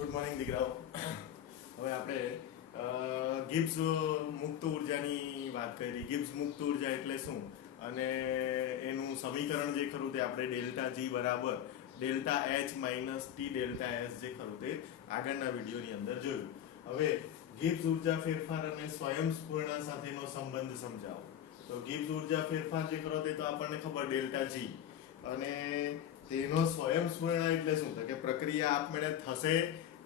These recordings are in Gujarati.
ગુડ મોર્નિંગ દીકરાઓ. હવે આપણે ગિબ્સ મુક્ત ઉર્જાની વાત કરી. ગિબ્સ મુક્ત ઉર્જા એટલે શું અને એનું સમીકરણ જે ખરું તે આપણે ડેલ્ટા જી બરાબર delta H minus T delta S જે ખરું તે આગળના વિડીયોની અંદર જોયું. હવે ગિબ્સ ઉર્જા ફેરફાર અને સ્વયંસ્ફૂર્ણા સાથેનો સંબંધ સમજાવો. તો ગિબ્સ ઉર્જા ફેરફાર જે ખરો તે તો આપણને ખબર ડેલ્ટા જી, અને તેનો સ્વયંસ્ફૂર્ણા એટલે શું, તો કે પ્રક્રિયા આપમેળે થશે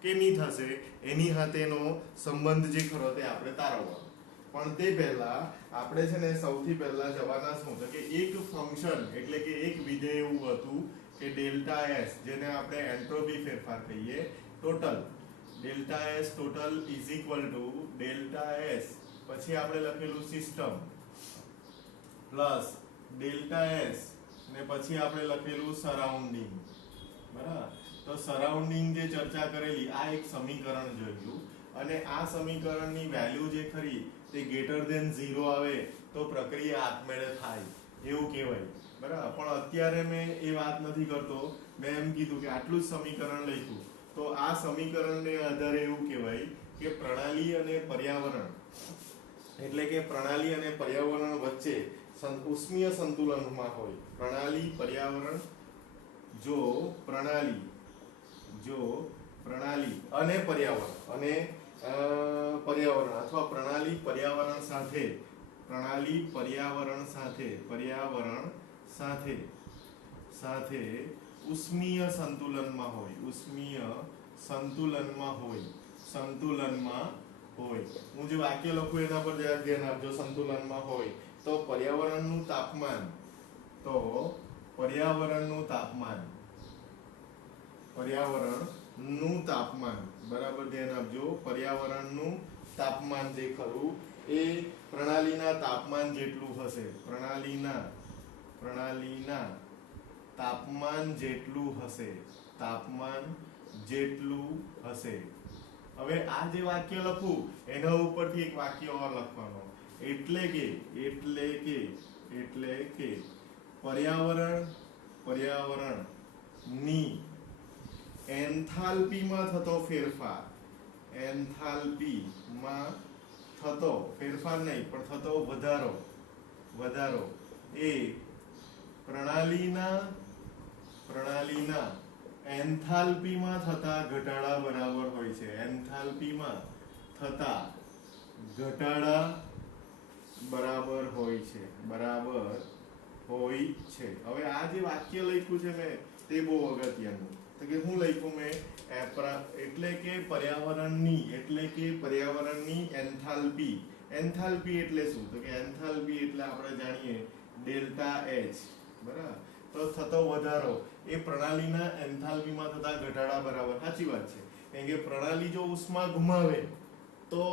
કે નહીં થશે એની સાથેનો સંબંધ જે ખરો તે આપણે તારવવાનો. પણ તે પહેલા આપણે છે ને સૌથી પહેલા જવાના શું, તો કે એક ફંક્શન એટલે કે એક વિધેય એવું હતું કે ડેલ્ટા એસ, જેને આપણે એન્ટ્રોપી ફેરફાર કહીએ, total delta S total is equal to delta S પછી આપણે લખેલું સિસ્ટમ પ્લસ ડેલ્ટા એસ ને પછી આપણે લખેલું સરાઉન્ડિંગ. બરાબર. તો સરાઉન્ડિંગ જે ચર્ચા કરેલી આ એક સમીકરણ જોયું, અને આ સમીકરણની વેલ્યુ જે ખરી તે ગ્રેટર ધેન 0 આવે તો પ્રક્રિયા આપમેળે થાય એવું કહેવાય. બરાબર. પણ અત્યારે મેં એ વાત નથી કરતો. મેં એમ કીધું કે આટલું જ સમીકરણ લખ્યું તો આ સમીકરણને આધારે એવું કહેવાય કે પ્રણાલી અને પર્યાવરણ એટલે કે પ્રણાલી અને પર્યાવરણ વચ્ચે ઉષ્મીય સંતુલનમાં હોય. પ્રણાલી પર્યાવરણ જો પ્રણાલી અને પર્યાવરણ અથવા પ્રણાલી પર્યાવરણ સાથે ઉષ્મીય સંતુલનમાં હોય. હું જે વાક્ય લખું એના પર જરા ધ્યાન આપજો. સંતુલનમાં હોય તો પર્યાવરણનું તાપમાન બરાબર ધ્યાન આપજો. પર્યાવરણનું તાપમાન જે ખરું એ પ્રણાલીના તાપમાન જેટલું હશે. પ્રણાલીના તાપમાન જેટલું હશે. હવે આ જે વાક્ય લખું એના ઉપરથી એક વાક્ય ઓર લખવાનો, એટલે કે પર્યાવરણની એન્થાલ્પીમાં થતો ફેરફાર નહીં પણ થતો વધારો એ પ્રણાલીના એન્થાલ્પીમાં થતા ઘટાડા બરાબર હોય છે. એન્થાલ્પીમાં થતા ઘટાડા બરાબર હોય છે. હવે આ જે વાક્ય લખ્યું છે મેં તે બહુ અગત્યનું. તો કે હું લખ્યું મેં એટલે કે પર્યાવરણની એન્થાલ્પી એટલે શું, તો કે એન્થાલ્પી એટલે આપણે જાણીએ ડેલ્ટા એચ. બરાબર. તો થતો વધારો એ પ્રણાલીના એન્થાલ્પીમાં થતા ઘટાડા બરાબર. સાચી વાત છે. કેમ કે પ્રણાલી જો ઉષ્મા ગુમાવે તો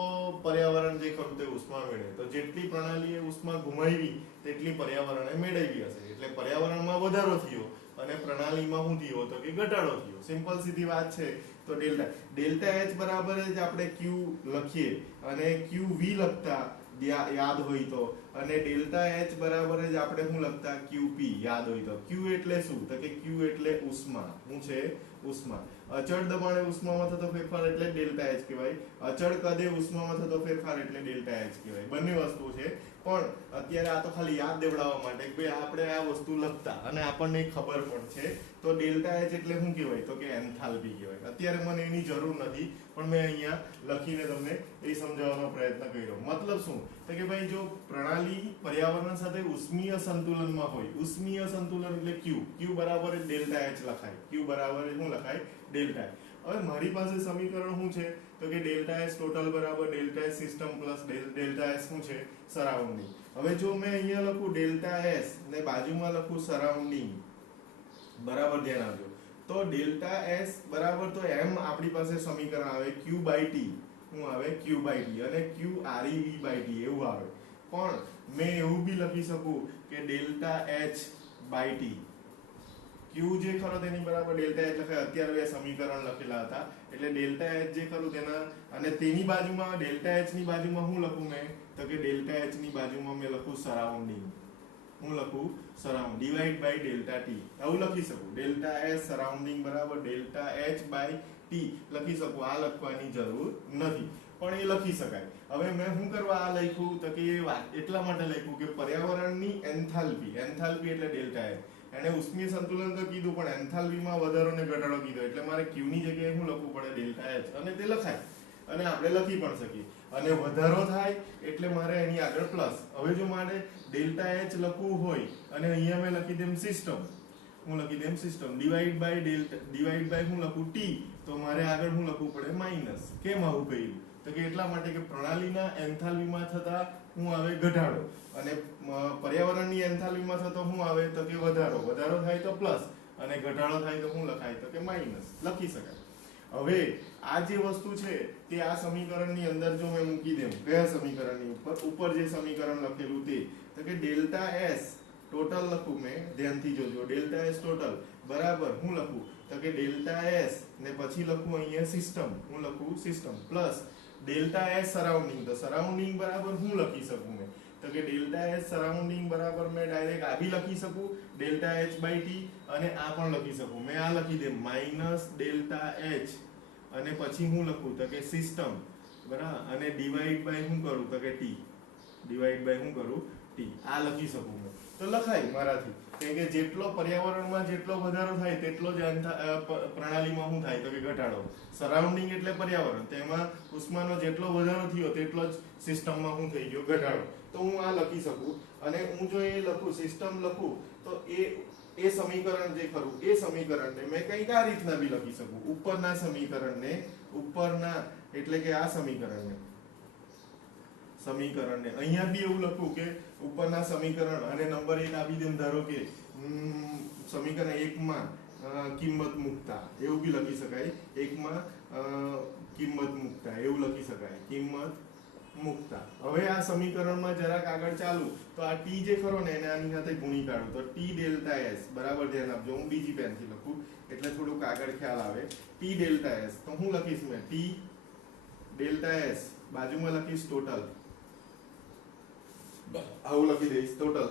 પર્યાવરણ જે ખરું તે ઉષ્મા મેળવે. તો જેટલી પ્રણાલીએ ઉષ્મા ગુમાવી તેટલી પર્યાવરણે મેળવી હશે. એટલે પર્યાવરણમાં વધારો થયો અને પ્રણાલીમાં શું થયો, તો કે ઘટાડો થયો. સિમ્પલ સીધી વાત છે. તો ડેલ્ટા એચ બરાબર જ આપણે ક્યુ લખીએ અને ક્યુ વી લખતા યાદ હોય તો, અને ડેલ્ટા એચ બરાબર જ આપણે શું લખતા ક્યુપી યાદ હોય તો. ક્યુ એટલે શું, તો કે ક્યુ એટલે ઉષ્મા. શું છે? ઉષ્મા. અચળ દબાણે ઉષ્મામાં થતો ફેરફાર એટલે ડેલ્ટા એચ કહેવાય. અચળ કદે ઉષ્મામાં થતો ફેરફાર એટલે ડેલ્ટા એચ કહેવાય. બંને વસ્તુ છે. પણ અત્યારે આ તો ખાલી યાદ દેવડાવવા માટે કે ભાઈ આપણે આ વસ્તુ લખતા અને આપણને ખબર પણ છે. તો ડેલ્ટા એચ એટલે શું કહેવાય, તો કે એન્થાલ્પી કહેવાય. અત્યારે મને એની જરૂર નથી, પણ મેં અહીંયા લખીને તમને એ સમજાવવાનો પ્રયત્ન કર્યો. મતલબ શું, તો કે ભાઈ જો પ્રણાલી પર્યાવરણ સાથે ઉષ્મીય સંતુલનમાં હોય, ઉષ્મીય સંતુલન એટલે ક્યુ બરાબર ડેલ્ટા એચ લખાય. ક્યુ બરાબર શું લખાય? Delta H. હવે મારી પાસે સમીકરણ શું છે, તો કે ડેલ્ટા એસ ટોટલ બરાબર delta S system plus delta S શું છે? સરાઉન્ડિંગ. હવે જો મેં અહીંયા લખું ડેલ્ટા એસ ને બાજુમાં લખું સરાઉન્ડિંગ, બરાબર ધ્યાન આપજો. તો ડેલ્ટા એસ બરાબર તો એમ આપણી પાસે સમીકરણ આવે ક્યુ બાય ટી. શું આવે? Q by T. અને ક્યુ આરઈ બાય ટી એવું આવે. પણ મેં એવું બી લખી શકું કે ડેલ્ટા એચ બાય ટી. ક્યુ જે ખરો તેની બરાબર ડેલ્ટા એચ લખાય. અત્યારે બે સમીકરણ લખેલા હતા એટલે ડેલ્ટા એચ જે ખરું તેના અને તેની બાજુમાં ડેલ્ટા એચ ની બાજુમાં શું લખું મેં, તો કે ડેલ્ટા એચ ની બાજુમાં મેં લખું સરાઉન્ડિંગ. હું લખું surround divide by delta T, આવું લખી શકું. ડેલ્ટા એસ સરાઉન્ડિંગ બરાબર ડેલ્ટા એચ બાય ટી લખી શકું. આ લખવાની જરૂર નથી, પણ એ લખી શકાય. હવે મેં શું કરવા આ લખ્યું તો કે એટલા માટે લખ્યું કે પર્યાવરણની એન્થાલ્પી, એન્થાલ્પી એટલે ડેલ્ટા એચ, એને ઉષ્મીય સંતુલન તો કીધું પણ એન્થાલ્પીમાં વધારો ને ઘટાડો કીધો, એટલે મારે ક્યુ ની જગ્યાએ શું લખવું પડે? ડેલ્ટા એચ, અને તે લખાય અને આપણે લખી પણ શકીએ. અને વધારો થાય એટલે મારે એની આગળ પ્લસ. હવે જો મારે ડેલ્ટા એચ લખવું હોય અને અહીંયા મેં લખી દેમ સિસ્ટમ, હું લખી them system divide by delta, divide by હું લખું ટી, તો મારે આગળ હું લખવું પડે માઇનસ. કેમ આવું કર્યું? તો કે એટલા માટે કે પ્રણાલીના એન્થાલ્પીમાં થતા શું આવે? ઘટાડો. અને પર્યાવરણની એન્થાલ્પીમાં થતો શું આવે? તો કે વધારો. વધારો થાય તો પ્લસ અને ઘટાડો થાય તો શું લખાય? તો કે માઇનસ લખી શકાય. હવે આ જે વસ્તુ છે તે આ સમીકરણની અંદર જો મેં મૂકી દઉં, કયા સમીકરણની ઉપર જે સમીકરણ લખેલું તે, તો કે ડેલ્ટા એસ ટોટલ લખું મેં, ધ્યાનથી જોજો. ડેલ્ટા એસ ટોટલ બરાબર હું લખું? તો કે ડેલ્ટા એસ ને પછી લખું અહીંયા સિસ્ટમ, હું લખું system plus delta S surrounding. તો સરાઉન્ડિંગ બરાબર હું લખી શકું મેં? તો કે ડેલ્ટા એચ સરાઉન્ડિંગ બરાબર મેં ડાયરેક્ટ આ બી લખી શકું ડેલ્ટા એચ બાય ટી, અને આ પણ લખી શકું. મેં આ લખી દે માઇનસ ડેલ્ટા એચ, અને પછી હું લખું તો કે સિસ્ટમ બરાબર, અને ડિવાઈડ બાય હું કરું તો કે ટી, ડિવાઈડ બાય હું કરું? ટી. આ લખી શકું મેં. તો લખાય મારાથી, કેમ કે જેટલો પર્યાવરણમાં જેટલો વધારો થાય તેટલો જ પ્રણાલીમાં શું થાય? તો કે ઘટાડો. સરાઉન્ડિંગ એટલે પર્યાવરણ, તેમાં ઉષ્માનો જેટલો વધારો થયો તેટલો જ સિસ્ટમમાં શું થઈ ગયો? ઘટાડો. તો હું આ લખી શકું. અને હું જો એ લખું સિસ્ટમ લખું તો એ સમીકરણ જે ખરું એ સમીકરણને મેં કંઈક આ રીતના બી લખી શકું. ઉપરના સમીકરણને, ઉપરના એટલે કે આ સમીકરણને અહીંયા બી એવું લખું કે ઉપરના સમીકરણ અને નંબર 1 આપી દેમ. ધારો કે સમીકરણ 1 માં કિંમત મૂકતા એવું બી લખી શકાય. 1 માં કિંમત મૂકતા એવું લખી શકાય, કિંમત મૂકતા. હવે આ સમીકરણમાં જરાક આગળ ચાલુ તો આ ટી જે ખરો ને એને આની સાથે ગુણી કાઢું તો ટી ડેલ્ટા એસ બરાબર. ધ્યાન આપજો, હું બીજી પેનથી લખું એટલે થોડુંક આગળ ખ્યાલ આવે. ટી ડેલ્ટા એસ તો હું લખીશ મેં ટી ડેલ્ટા એસ, બાજુમાં લખીશ ટોટલ, આવું લખી દઈશ ટોટલ,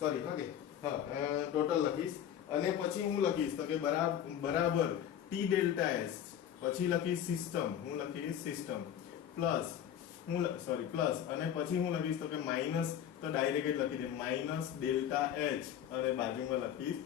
સોરી ઓકે હા ટોટલ લખીશ. અને પછી હું લખીશ તો કે બરાબર ટી ડેલ્ટા એસ, પછી લખીશ સિસ્ટમ, હું લખીશ સિસ્ટમ પ્લસ પ્લસ, અને પછી હું લખીશ તો કે માઇનસ, તો ડાયરેક્ટ જ લખી દે માઇનસ ડેલ્ટા એચ, અને બાજુમાં લખીશ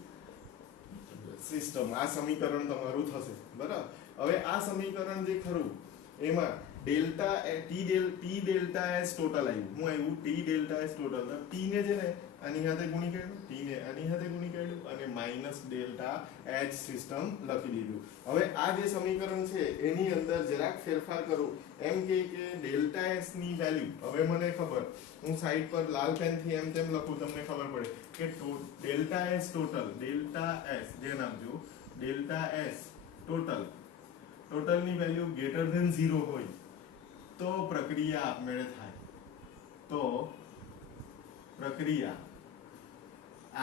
સિસ્ટમ. આ સમીકરણ તમારું થશે બરાબર. હવે આ સમીકરણ જે ખરું એમાં delta T delta S total આવ્યું. હું આવ્યું ટી ડેલ્ટા એસ ટોટલ. તો ટી ને છે ને આની સાથે ગુણી કાઢ્યું, ટી ને આની સાથે ગુણી કાઢ્યું, અને માઇનસ ડેલ્ટા એચ સિસ્ટમ લખી દીધું. હવે આ જે સમીકરણ છે એની અંદર જરાક ફેરફાર કરું. એમ કે ડેલ્ટા એસ ની વેલ્યુ, હવે મને ખબર, હું સાઈડ પર લાલ પેન થી એમ તેમ લખું તમને ખબર પડે કે delta S total, delta S જે નાખજો, ડેલ્ટા એસ ટોટલ, ટોટલ ની વેલ્યુ ગ્રેટર ધેન 0 હોય તો પ્રક્રિયા આપમેળે થાય. તો પ્રક્રિયા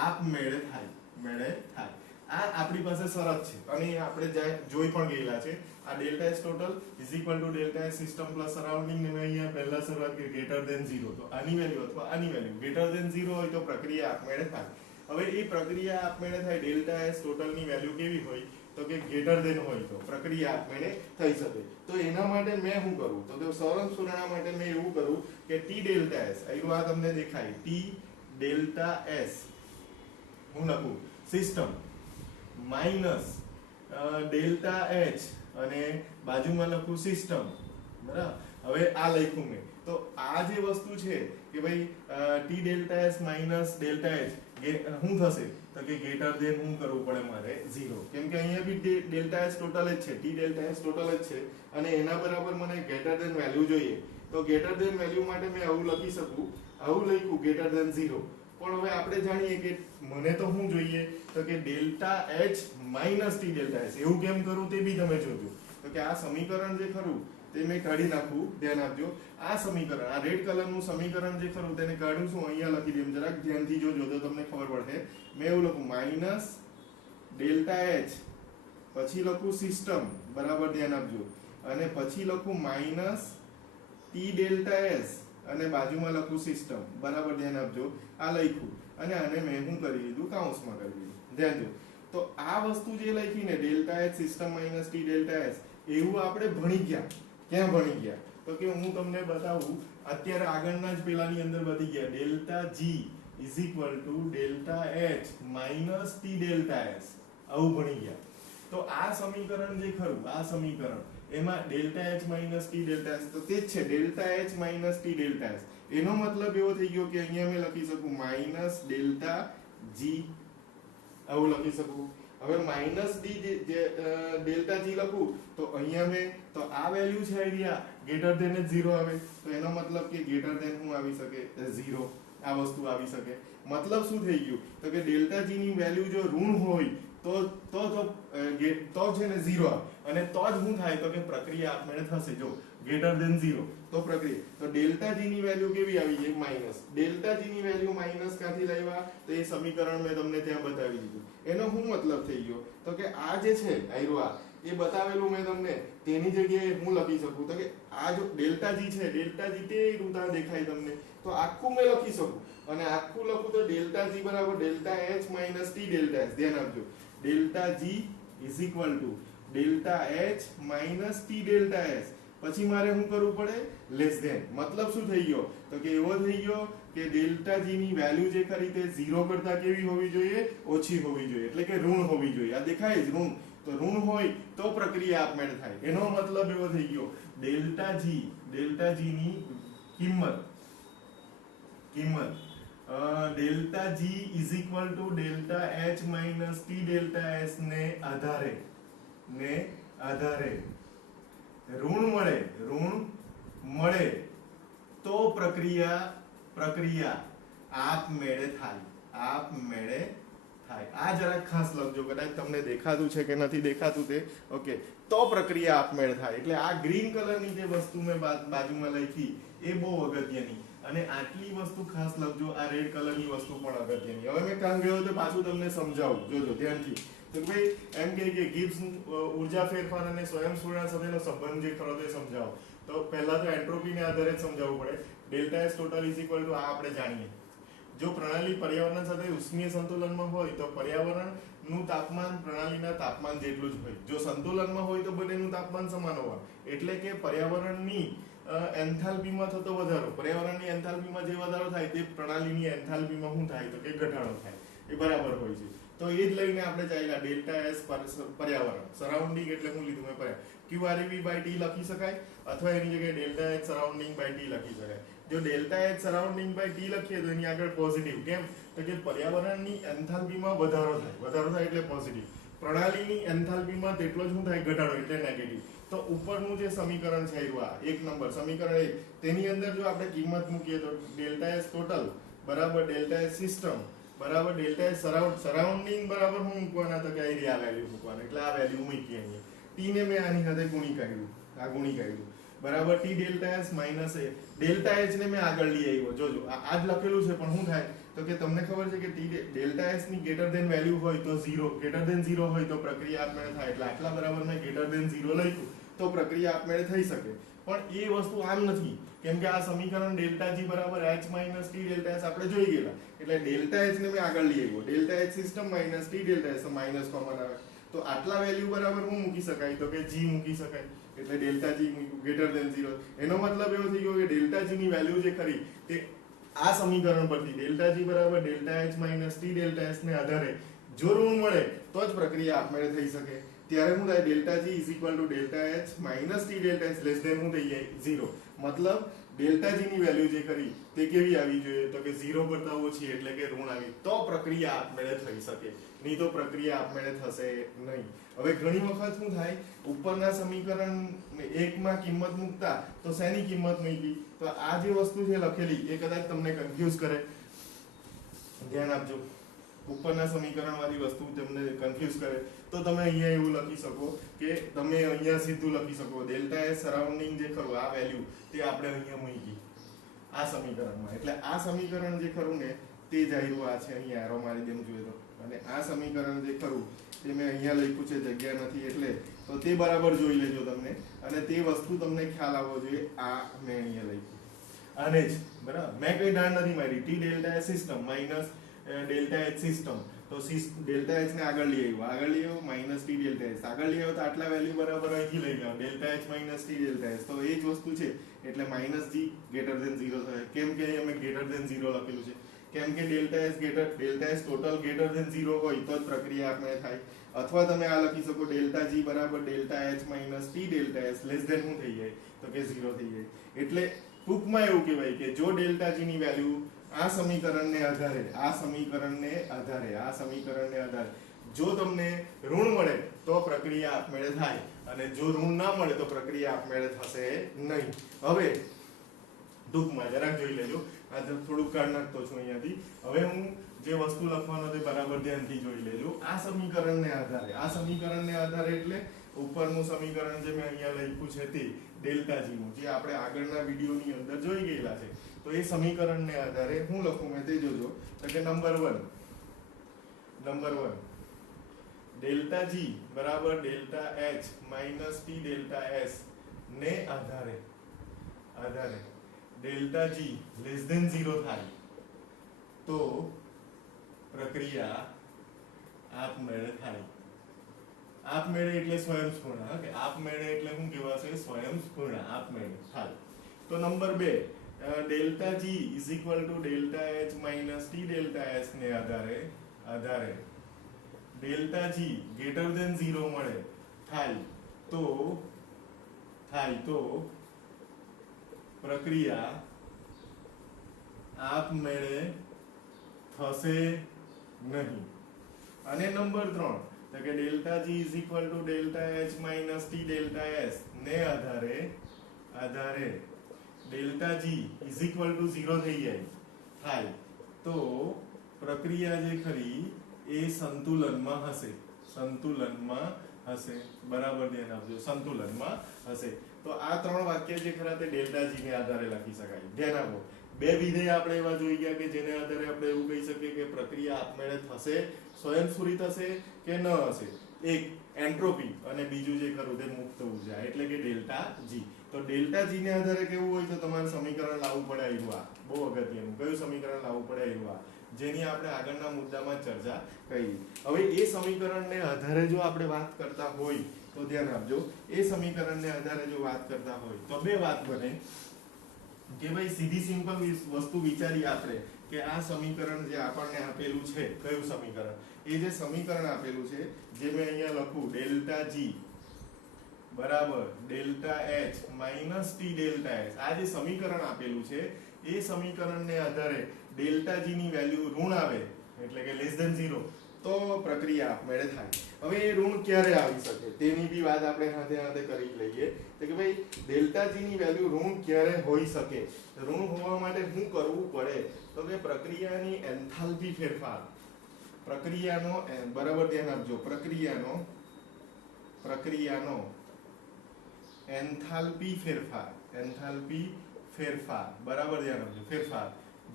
આપમેળે થાય, મેળે થાય. આ આપણી પાસે શરત છે અને આપણે જોઈ પણ ગયેલા છે. આ delta S total is equal to delta S system plus surrounding ને મેં અહીંયા પહેલા શરૂઆત કરી ગ્રેટર ધેન 0. તો આની વેલ્યુ અથવા આની વેલ્યુ ગ્રેટર ધેન 0 હોય તો પ્રક્રિયા આપમેળે થાય. હવે એ પ્રક્રિયા આપમેળે થાય ડેલ્ટા એસ ટોટલ ની વેલ્યુ કેવી હોય? તો કે ગ્રેટર ધેન હોય તો પ્રક્રિયા આપમેળે થઈ શકે. તો એના માટે મેં શું કરું? તો સરળ સુધારણા માટે મેં એવું કરું કે ટી ડેલ્ટા એસ, આ તમને દેખાય ટી ડેલ્ટા એસ, હું લખું સિસ્ટમ માઇનસ ડેલ્ટા એચ, અને બાજુમાં લખું સિસ્ટમ બરાબર. હવે આ લખ્યું મેં. તો આ જે વસ્તુ છે કે ભાઈ T delta S minus delta H શું થશે? તો કે ગ્રેટર ધેન શું કરવું પડે મારે? 0. કેમ કે અહીંયા બી ડેલ્ટા એસ ટોટલ જ છે, ટી ડેલ્ટા એસ ટોટલ જ છે, અને એના બરાબર મને ગ્રેટર ધેન વેલ્યુ જોઈએ. તો ગ્રેટર ધેન વેલ્યુ માટે મેં આવું લખી શકું, આવું લખ્યું ગ્રેટર ધેન 0. પણ હવે આપણે જાણીએ કે મને તો શું જોઈએ? તો કે delta H minus T delta S. એવું કેમ કરું તે બી તમે જોજો. તો કે આ સમીકરણ જે ખરું તે મેં કાઢી નાખું, ધ્યાન આપજો. આ સમીકરણ, આ રેડ કલરનું સમીકરણ જે ખરું તેને કાઢું છું, અહીંયા લખી દઉં, જરાક ધ્યાનથી જોજો તો તમને ખબર પડશે. મેં એવું લખું માઇનસ ડેલ્ટા એચ, પછી લખું સિસ્ટમ બરાબર, ધ્યાન આપજો, અને પછી લખું માઇનસ ટી ડેલ્ટા એસ, અને બાજુમાં લખું સિસ્ટમ બરાબર, ધ્યાન આપજો. આ લખ્યું અને આને મેં શું કરી દીધું, કાઉન્સમાં કરી દીધું. ધ્યાન દો. તો આ વસ્તુ જે લખી ને delta H system minus T delta H, એવું આપણે ભણી ગયા. ક્યાં ભણી ગયા? તો કે હું તમને બતાવું, અત્યારે આગળના જ પેલાની અંદર બધી ગયા. Delta G is equal to delta H minus T delta H, આવું ભણી ગયા. તો આ સમીકરણ જે ખરું, આ સમીકરણ એમાં delta H minus T delta H, તો તે જ છે delta H minus T delta H. એનો મતલબ એવો થઈ ગયો કે અહીંયા મેં લખી શકું માઇનસ ડેલ્ટા જી, આવું લખી શકું. હવે માઇનસ ડી જે ડેલ્ટા જી લખું તો અહીંયા મેં, તો આ વેલ્યુ છે આઈડિયા ગ્રેટર ધેન જ 0 આવે, તો એનો મતલબ કે ગ્રેટર ધેન શું આવી શકે, 0 આ વસ્તુ આવી શકે. મતલબ શું થઈ ગયું, તો કે ડેલ્ટા જી ની વેલ્યુ જો ઋણ હોય તો છે ને 0 આવે, અને તો જ શું થાય, તો કે પ્રક્રિયા આપમેળે થશે. જો ગ્રેટર ધેન 0 તો પ્રક્રિયા, તો ડેલ્ટા જી ની વેલ્યુ કેવી આવી છે, માઈનસ. ડેલ્ટા જી ની વેલ્યુ માઈનસ ક્યાંથી લાવ્યા, તો એ સમીકરણ મેં તમને ત્યાં બતાવી દીધું. એનો શું મતલબ થઈ ગયો, તો કે આ જે છે આયરો આ એ બતાવેલું મેં તમને, તેની જગ્યાએ હું લખી શકું, તો કે આ જો ડેલ્ટા જી છે, ડેલ્ટા જી તે રૂતા દેખાય તમને, તો આખું મેં લખી શકું. અને આખું લખું તો ડેલ્ટા જી બરાબર delta H minus T delta H. ધ્યાન આપજો, delta G is equal to delta H minus T delta H. પછી મારે શું કરવું પડે, લેસ ધેન. મતલબ શું થઈ ગયો, તો કે એવો થઈ ગયો કે ડેલ્ટા જી ની વેલ્યુ જે ખરી તે 0 કરતા કેવી હોવી જોઈએ, ઓછી હોવી જોઈએ, એટલે કે ઋણ હોવી જોઈએ. આ દેખાય જ ઋણ, તો ઋણ હોય તો પ્રક્રિયા આપમેળે થાય. એનો મતલબ એવો થઈ ગયો ડેલ્ટા જી ની કિંમત delta G is equal to delta H minus T delta H ને આધારે ઋણ મળે તો પ્રક્રિયા આપમેળે થાય. આ જરાક ખાસ લખજો, કદાચ તમને દેખાતું છે કે નથી દેખાતું તે. ઓકે, તો પ્રક્રિયા આપમેળે થાય. એટલે આ ગ્રીન કલરની જે વસ્તુ મેં બાજુમાં લખી એ બહુ અગત્યની, અને આટલી વસ્તુ ખાસ લખજો. આ રેડ કલરની વસ્તુ પણ અગત્યની. હવે મેં કામ ગયો તો પાછું તમને સમજાવું, જોજો ધ્યાનથી. તો ભાઈ એમ કે ગિબ્સ ઊર્જા ફેરફાર અને સ્વયંસ્ફુરણા સાથેનો સંબંધ જે ખરો તે સમજાવો. તો પહેલા તો એન્ટ્રોપીને આધારે જ સમજાવવું પડે. Delta S total is equal two આ આપણે જાણીએ. જો પ્રણાલી પર્યાવરણ સાથે ઉષ્મીય સંતુલનમાં હોય તો પર્યાવરણનું તાપમાન પ્રણાલીના તાપમાન જેટલું જ હોય. જો સંતુલનમાં હોય તો બંનેનું તાપમાન સમાન હોવા, એટલે કે પર્યાવરણની એન્થાલ્પીમાં થતો વધારો, પર્યાવરણની એન્થાલ્પીમાં જે વધારો થાય તે પ્રણાલીની એન્થાલ્પીમાં શું થાય, તો કે ઘટાડો થાય. એ બરાબર હોય છે. તો એ જ લઈને આપણે ચાલ્યા. ડેલ્ટા એસ પર્યાવરણ, સરાઉન્ડિંગ એટલે હું લીધું મેં પર્યાવરણ, QREV બાય ટી લખી શકાય, અથવા એની જગ્યાએ delta H surrounding by T લખી શકાય. જો delta H surrounding by T લખીએ તો એની આગળ પોઝિટિવ. કેમ, તો કે પર્યાવરણની એન્થાલ્પીમાં વધારો થાય એટલે પોઝિટિવ. પ્રણાલીની એન્થાલ્પીમાં તેટલો જ શું થાય, ઘટાડો એટલે નેગેટિવ. તો ઉપરનું જે સમીકરણ છે આ 1 નંબર સમીકરણ 1, તેની અંદર જો આપણે કિંમત મૂકીએ તો ડેલ્ટા એસ ટોટલ બરાબર ડેલ્ટા એસ સિસ્ટમ બરાબર ડેલ્ટા એસ સરાઉન્ડિંગ બરાબર શું મૂકવાના, તો કે આ વેલ્યુ મૂકવાના. એટલે આ વેલ્યુ મૂકી અહીંયા. ટી ને મેં આની સાથે ગુણી કાઢ્યું બરાબર. ટી ડેલ્ટા એસ માઇનસ એ ડેલ્ટા એચ ને મેં આગળ લઈ આવ્યો. જોજો આ જ લખેલું છે, પણ શું થાય, તો કે તમને ખબર છે કે ટી ડેલ્ટા એસ ની ગ્રેટર ધેન વેલ્યુ હોય તો 0, ગ્રેટર ધેન 0 હોય તો પ્રક્રિયા આપમેળે થાય. એટલે આટલા બરાબર મેં ગ્રેટર ધેન 0 લખ્યું તો પ્રક્રિયા આપમેળે થઈ શકે. પણ એ વસ્તુ આમ નથી, કેમ કે આ સમીકરણ ડેલ્ટા જી બરાબર H minus T delta S આપણે જોઈ ગયેલા. એટલે ડેલ્ટા એચ ને મેં આગળ લઈ આવ્યો. Delta H system minus T delta S, minus common આવે તો આટલા વેલ્યુ બરાબર હું મૂકી શકાય, તો કે જી મૂકી શકાય. એટલે ડેલ્ટા જી ગ્રેટર ધેન 0. એનો મતલબ એવો થઈ ગયો કે ડેલ્ટા જી ની વેલ્યુ જે ખરી તે આ સમીકરણ પરથી ડેલ્ટા જી બરાબર delta H minus T delta S ને આધારે જો ઋણ મળે તો જ પ્રક્રિયા આપમેળે થઈ શકે. ત્યારે શું થાય, delta G is equal to delta H minus T delta S less than શું થઈ જાય, 0. મતલબ ડેલ્ટા જી ની વેલ્યુ જે ખરી તે કેવી આવી જોઈએ, તો કે 0 કરતા ઓછી, એટલે કે ઋણ આવી, તો પ્રક્રિયા આપમેળે થઈ શકે. નહીં તો પ્રક્રિયા આપમેળે થશે નહીં. હવે ઘણી વખત શું થાય, ઉપરના સમીકરણ 1 માં કિંમત મૂકતા તો શેની કિંમત મૂકી, તો આ જે વસ્તુ છે લખેલી એ કદાચ તમને કન્ફ્યુઝ કરે. ધ્યાન આપજો, ઉપરના સમીકરણ વાળી વસ્તુ તમને કન્ફ્યુઝ કરે તો તમે અહીંયા એવું લખી શકો કે તમે અહીંયા સીધું લખી શકો ડેલ્ટા એસ સરાઉન્ડિંગ જે ખરું આ વેલ્યુ તે આપણે અહીંયા મૂકી આ સમીકરણમાં. એટલે આ સમીકરણ જે ખરું ને તે જ આવ્યું આ છે, અહીંયા એરો મારી દેમ જોઈએ તો. અને આ સમીકરણ જે ખરું તે મેં અહીંયા લખ્યું છે, જગ્યા નથી એટલે, તો તે બરાબર જોઈ લેજો તમને, અને તે વસ્તુ તમને ખ્યાલ આવવો જોઈએ. આ મેં અહીંયા લખ્યું આને જ બરાબર, મેં કઈ દાણ નથી મારી. T delta S system minus delta H system, તો ડેલ્ટા એચ ને આગળ લઈ આવ્યો માઇનસ ટી ડેલ્ટા એચ આગળ લઈ આવ્યો તો આટલા વેલ્યુ બરાબર અહીંથી લઈ ગયો delta H minus T delta H, તો એ જ વસ્તુ છે એટલે માઇનસ જી ગ્રેટર ધેન 0 થાય. કેમ કે અહીં અમે ગ્રેટર ધેન 0 લખેલું છે, કેમ કે delta H total greater than 0 હોય તો જ પ્રક્રિયા આપણે થાય. અથવા તમે આ લખી શકો ડેલ્ટા જી બરાબર delta H minus T delta H less than શું થઈ જાય તો કે 0 થઈ જાય. એટલે ટૂંકમાં એવું કહેવાય કે જો ડેલ્ટા જી ની વેલ્યુ આ સમીકરણને આધારે જો તમને ઋણ મળે તો પ્રક્રિયા આપમેળે થાય અને જો ઋણ ના મળે તો પ્રક્રિયા આપમેળે થશે નહીં. હવે ટૂંકમાં જરાક જોઈ લેજો, આ થોડુંક કાઢ નાખતો છું અહીંયાથી. હવે હું જે વસ્તુ લખવાનો તે બરાબર ધ્યાનથી જોઈ લેજો. આ સમીકરણને આધારે એટલે ઉપરનું સમીકરણ જે મેં અહીંયા લખ્યું છે તે ડેલ્ટા જી નું, જે આપણે આગળના વિડીયોની અંદર જોઈ ગયેલા છે, તો એ સમીકરણને આધારે હું લખું મેં તે જોજો. તો કે નંબર 1 ડેલ્ટા જી બરાબર delta H minus T delta S ને આધારે ડેલ્ટા જી લેસ ધેન 0 થાય તો પ્રક્રિયા આપમેળે થાય. આપમેળે એટલે સ્વયંસ્ફૂર્ણ, કે આપમેળે એટલે શું કહેવાશે સ્વયંસ્ફૂર્ણ, આપમેળે થાય. તો number 2 delta G is equal to delta H minus T delta S ને આધારે ડેલ્ટા જી ગ્રેટર ધેન 0 મળે થાય તો પ્રક્રિયા આપમેળે થશે નહીં. અને નંબર 3 તો કે delta G is equal to delta H minus T delta S ને આધારે delta G is equal to 0 થઈ જાય થાય તો પ્રક્રિયા જે ખરી એ સંતુલનમાં હશે. બરાબર ધ્યાન આપજો, સંતુલનમાં હશે. તો આ 3 વાક્ય જે ખરા તે ડેલ્ટા જી ને આધારે લખી શકાય. ધ્યાન આપો, 2 વિધેય આપણે એવા જોઈ ગયા કે જેને આધારે આપણે એવું કહી શકીએ કે પ્રક્રિયા આપમેળે થશે, સ્વયંસ્ફુરિત હશે કે ન હશે. એક એન્ટ્રોપી અને બીજું જે ખરું તે મુક્ત ઉર્જા એટલે કે ડેલ્ટા જી. તો ડેલ્ટા જી ને આધારે કેવું હોય તો તમારે સમીકરણ લાવવું પડે આવ્યું. આ બહુ અગત્યનું. કયું સમીકરણ લાવવું પડે આવ્યું? જેની આપણે આગળના મુદ્દામાં ચર્ચા કરી. હવે એ સમીકરણને આધારે જો આપણે વાત કરતા હોય તો ધ્યાન આપજો, એ સમીકરણને આધારે જો વાત કરતા હોય તો બે વાત બને કે ભાઈ સીધી સિમ્પલ વસ્તુ વિચારી આપણે કે આ સમીકરણ જે આપણને આપેલું છે, કયું સમીકરણ? એ જે સમીકરણ આપેલું છે જે મેં અહીંયા લખું ડેલ્ટા જી બરાબર delta H minus T delta H, આ જે સમીકરણ આપેલું છે એ સમીકરણને આધારે ડેલ્ટા જી ની વેલ્યુ ઋણ આવે એટલે કે લેસ ધેન 0 તો પ્રક્રિયા આપમેળે થાય. હવે એ ઋણ ક્યારે આવી શકે તેની બી વાત આપણે હાથે કરી લઈએ. તો કે ભાઈ ડેલ્ટા જી ની વેલ્યુ ઋણ ક્યારે હોઈ શકે? ઋણ હોવા માટે શું કરવું પડે? તો કે પ્રક્રિયાની એન્થાલ્પી ફેરફાર, પ્રક્રિયાનો બરાબર ધ્યાન આપજો, પ્રક્રિયાનો એન્થાલ્પી ફેરફાર બરાબર ધ્યાન આપજો, ફેરફાર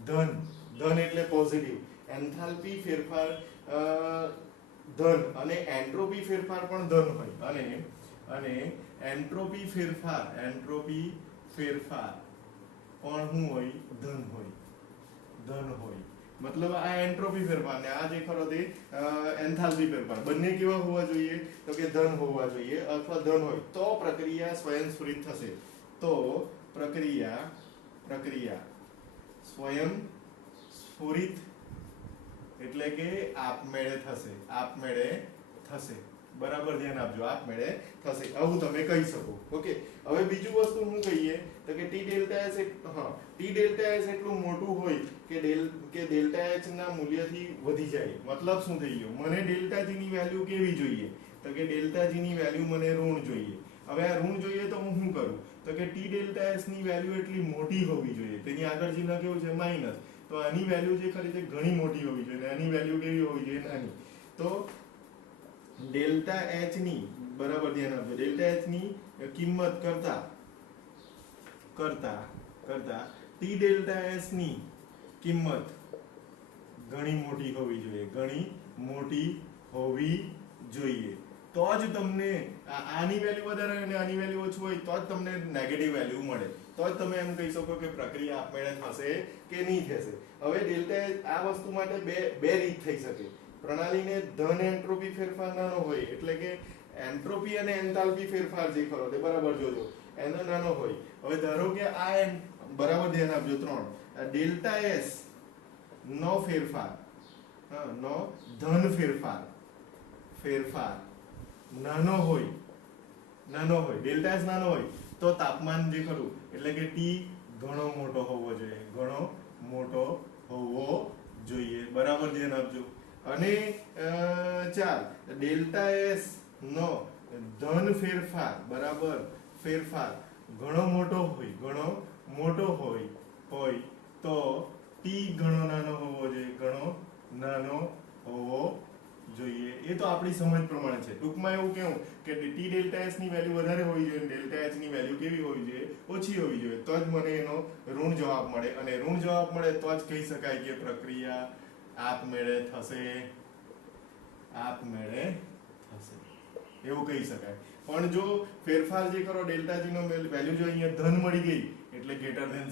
ધન એટલે પોઝિટિવ, એન્થાલ્પી ફેરફાર ધન અને એન્ટ્રોપી ફેરફાર પણ ધન હોય અને એન્ટ્રોપી ફેરફાર પણ શું હોય? ધન હોય. મતલબ આ એન્ટ્રોપી ફેરફાર ને આ જે ખરો તે એન્થાલ્પી ફેરફાર બંને કેવા હોવા જોઈએ? તો કે ધન હોવા જોઈએ અથવા ધન હોય તો પ્રક્રિયા સ્વયંસ્ફુરિત થશે. તો પ્રક્રિયા સ્વયંસ્ફુરિત એટલે કે આપમેળે થશે. બરાબર ધ્યાન આપજો, આપમેળે થશે આવું તમે કહી શકો. ઓકે, હવે બીજું વસ્તુ શું કહીએ તો કે ટી ડેલ્ટા એચ એટલું મોટું હોય કે ડેલ્ટા એચ ના મૂલ્યથી વધી જાય. મતલબ શું થઈ ગયું? મને ડેલ્ટા જી ની વેલ્યુ કેવી જોઈએ? તો કે ડેલ્ટા જી ની વેલ્યુ મને ઋણ જોઈએ. હવે આ ઋણ જોઈએ તો હું શું કરું? તો કે ટી ડેલ્ટા એસ ની વેલ્યુ એટલી મોટી હોવી જોઈએ, તેની આગળ ચિહ્ન કેવું છે? માઇનસ. તો આની વેલ્યુ જે ખરી છે ઘણી મોટી હોવી જોઈએ અને આની વેલ્યુ કેવી હોવી જોઈએ? નાની. તો ડેલ્ટા એચ ની બરાબર ધ્યાન આપજો, ડેલ્ટા એચ ની કિંમત કરતા ટી ડેલ્ટા એસ ની કિંમત ઘણી મોટી હોવી જોઈએ, તો જ તમને આની વેલ્યુ વધારે હોય અને આની વેલ્યુ ઓછું હોય તો જ તમને નેગેટિવ વેલ્યુ મળે, તો જ તમે એમ કહી શકો કે પ્રક્રિયા આપમેળે થશે કે નહીં થશે. હવે ડેલ્ટા આ વસ્તુ માટે બે રીત થઈ શકે. પ્રણાલીને ધન એન્ટ્રોપી ફેરફાર નાનો હોય એટલે કે એન્ટ્રોપી અને એન્થાલ્પી ફેરફાર જે ખરો તે બરાબર જોજો, એનો નાનો હોય. હવે ધારો કે આ બરાબર ધ્યાન આપજો 3 ડેલ્ટા એસ નો ફેરફાર, નો ધન ફેરફાર નાનો હોય, ડેલ્ટા એસ નાનો હોય તો તાપમાન જે ખરું એટલે કે ટી ઘણો મોટો હોવો જોઈએ, બરાબર ધ્યાન આપજો. અને 4 ડેલ્ટા એસ નો ધન ફેરફાર બરાબર ફેરફાર ઘણો મોટો હોય તો ટી ઘણો નાનો હોવો જોઈએ. એ તો આપણી સમજ પ્રમાણે છે. ટૂંકમાં એવું કેવું કે ટી ડેલ્ટા એસ ની વેલ્યુ વધારે હોવી જોઈએ અને ડેલ્ટા એચ ની વેલ્યુ કેવી હોવી જોઈએ? ઓછી હોવી જોઈએ, તો જ મને એનો ઋણ જવાબ મળે. અને ઋણ જવાબ મળે તો જ કહી શકાય કે પ્રક્રિયા આપમેળે થશે, એવું કહી શકાય. પણ જો ફેરફાર જે કરો ડેલ્ટા જી નો વેલ્યુ જો અહીંયા ધન મળી ગઈ એટલે ગ્રેટર ધેન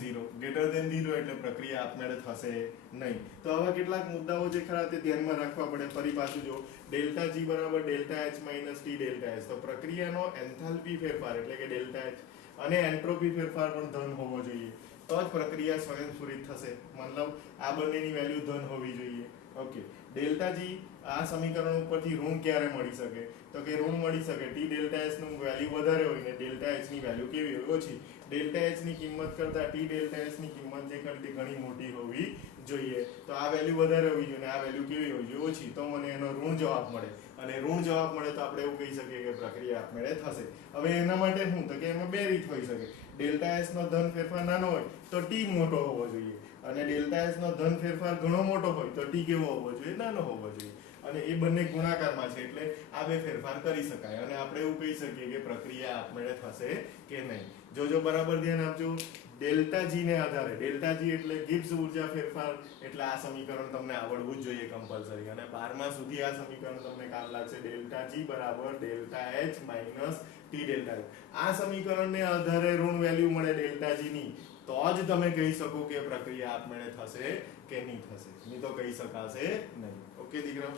0 એટલે પ્રક્રિયા આપમેળે થશે નહીં. તો આવા કેટલાક મુદ્દાઓ જે ખરા તે ધ્યાનમાં રાખવા પડે. ફરી પાછું જો ડેલ્ટા જી બરાબર delta H minus T delta S, તો પ્રક્રિયાનો એન્થાલ્પી ફેરફાર એટલે કે ડેલ્ટા એચ અને એન્ટ્રોપી ફેરફાર પણ ધન હોવો જોઈએ, તો જ પ્રક્રિયા સ્વયંસ્ફુરિત થશે. મતલબ આ બંનેની વેલ્યુ ધન હોવી જોઈએ. ઓકે, ડેલ્ટા જી આ સમીકરણ ઉપરથી ઋણ ક્યારે મળી શકે? તો કે ઋણ મળી શકે ટી ડેલ્ટા એસ નું વેલ્યુ વધારે હોય ને ડેલ્ટા એચ ની વેલ્યુ કેવી હોય? ઓછી. ડેલ્ટા એચ ની કિંમત કરતા ટી ડેલ્ટા એસ ની કિંમત જે કરતી ઘણી મોટી હોવી જોઈએ. તો આ વેલ્યુ વધારે હોવી જોઈએ અને આ વેલ્યુ કેવી હોવી જોઈએ? ઓછી. તો મને એનો ઋણ જવાબ મળે અને ઋણ જવાબ મળે તો આપણે એવું કહી શકીએ કે પ્રક્રિયા આપમેળે થશે. હવે એના માટે શું? તો કે એમાં બે રીત હોઈ શકે. ડેલ્ટા એસ નો ધન ફેરફાર નાનો હોય તો ટી મોટો હોવો જોઈએ અને ડેલ્ટા એસ નો ધન ફેરફાર ઘણો મોટો હોય તો ટી કેવો હોવો જોઈએ? નાનો હોવો જોઈએ. અને એ બંને ગુણાકારમાં છે એટલે આ બે ફેરફાર કરી શકાય અને આપણે એવું કહી શકીએ કે પ્રક્રિયા આપમેળે થશે કે નહીં. જો બરાબર ધ્યાન આપજો. ડેલ્ટા જી ને આધારે, ડેલ્ટા જી એટલે ગિબ્સ ઉર્જા ફેરફાર, એટલે આ સમીકરણ તમને આવડવું જ જોઈએ કમ્પલસરી. અને 12મા સુધી આ સમીકરણ તમને કામ લાગશે. ડેલ્ટા જી બરાબર delta H minus T delta H. આ સમીકરણને આધારે ઋણ વેલ્યુ મળે ડેલ્ટા જી ની તો જ તમે કહી શકો કે પ્રક્રિયા આપમેળે થશે કે નહીં થશે. નહીં તો કહી શકાશે નહીં. ઓકે દીકરા.